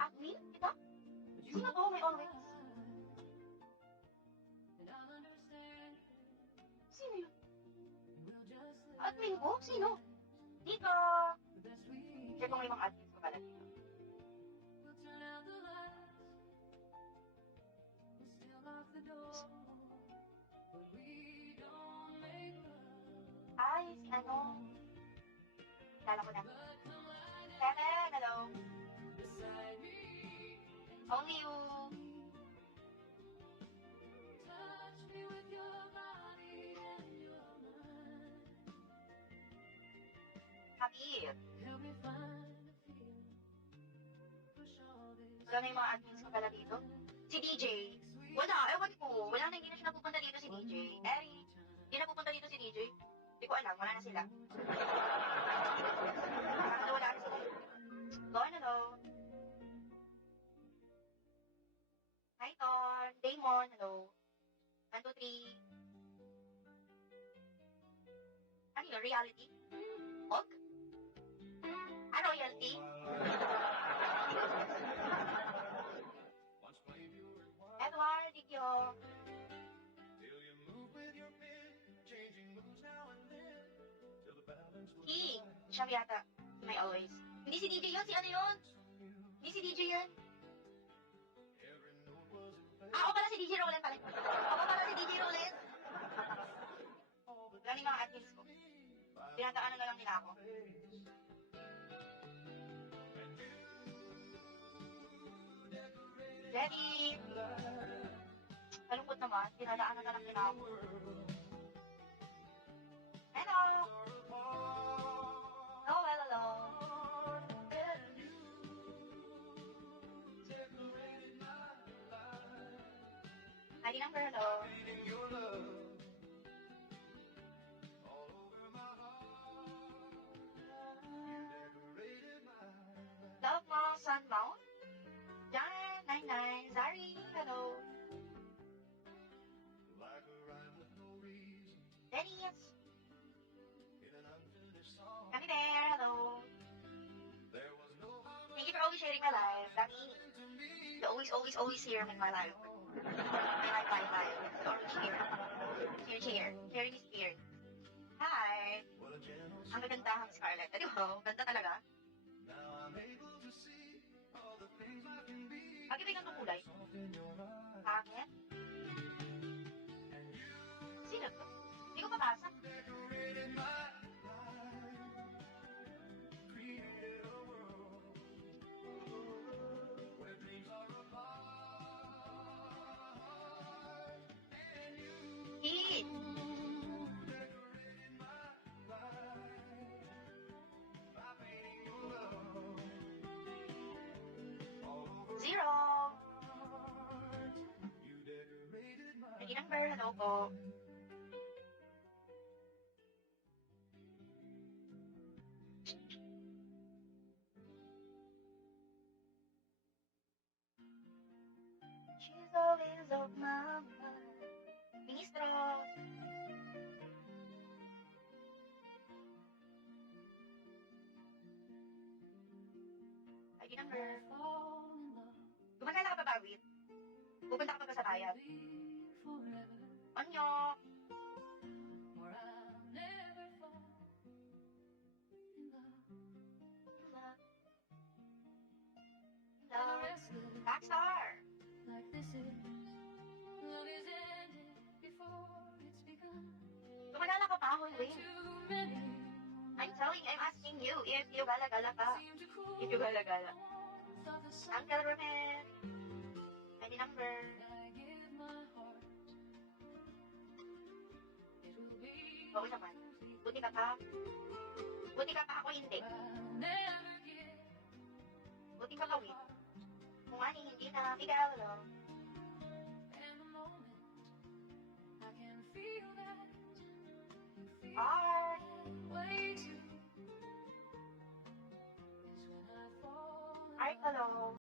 Admin? Ito? Sino to? May always. Sino yun? Admin ko? Sino? Dito! Check ko may mga admins ko pala dito. Ay, si ano? Kala ko na. Kevin, hello. Only you. Kapit. Wala na yung mga admins ko pala dito. Si DJ. Wala, ewan ko. Wala na, hindi na siya napupunta dito si DJ. Eric, hindi na pupunta dito si DJ. Hindi ko alam, wala na sila. Parang wala na sila. Gone, hello. Hi, Ton. Damon, hello. 1, 2, 3. Ano yun? Reality? Og? Ah, royalty? Edward, Dikyo. Siya yata. May always. Hindi si DJ yun, si ano yun? Hindi si DJ yun. Ako pala si DJ Roland pala. Ako pala si DJ Roland. Wala yung mga admins ko. Tinataanan na lang nila ako. Ready? Malungkot naman. Tinataanan na lang nila ako. Hello! Oh, well, hello. ID number, hello. Love mo, Sunmount. Jan, 99. Zari, hello. Dennis. Kami there, hello. Thank you for always sharing my life. Dami. You always here in my life. My life. You always here. Here. Sharing is here. Hi. Ang magandahang Scarlett. Di ba? Ganda talaga. Bakit may ganitong kulay? Pangit? Sino to? Hindi ko mabasa. Hit! Zero! ID number, hello po. She's always of my mind. Ministro! ID number. Gumagala ka pa ba, Win? Pupunta ka pa ba sa bayan? Onyo! Backstar! Gumagala ka pa, Win? I'm asking you if you gala-gala ka. If you gala-gala. Uncle Roman. ID number. Oo naman. Buti ka pa. Ako hindi. Buti ka pa, Win. Kung ani, hindi na. Ikaw, no? Art, hello.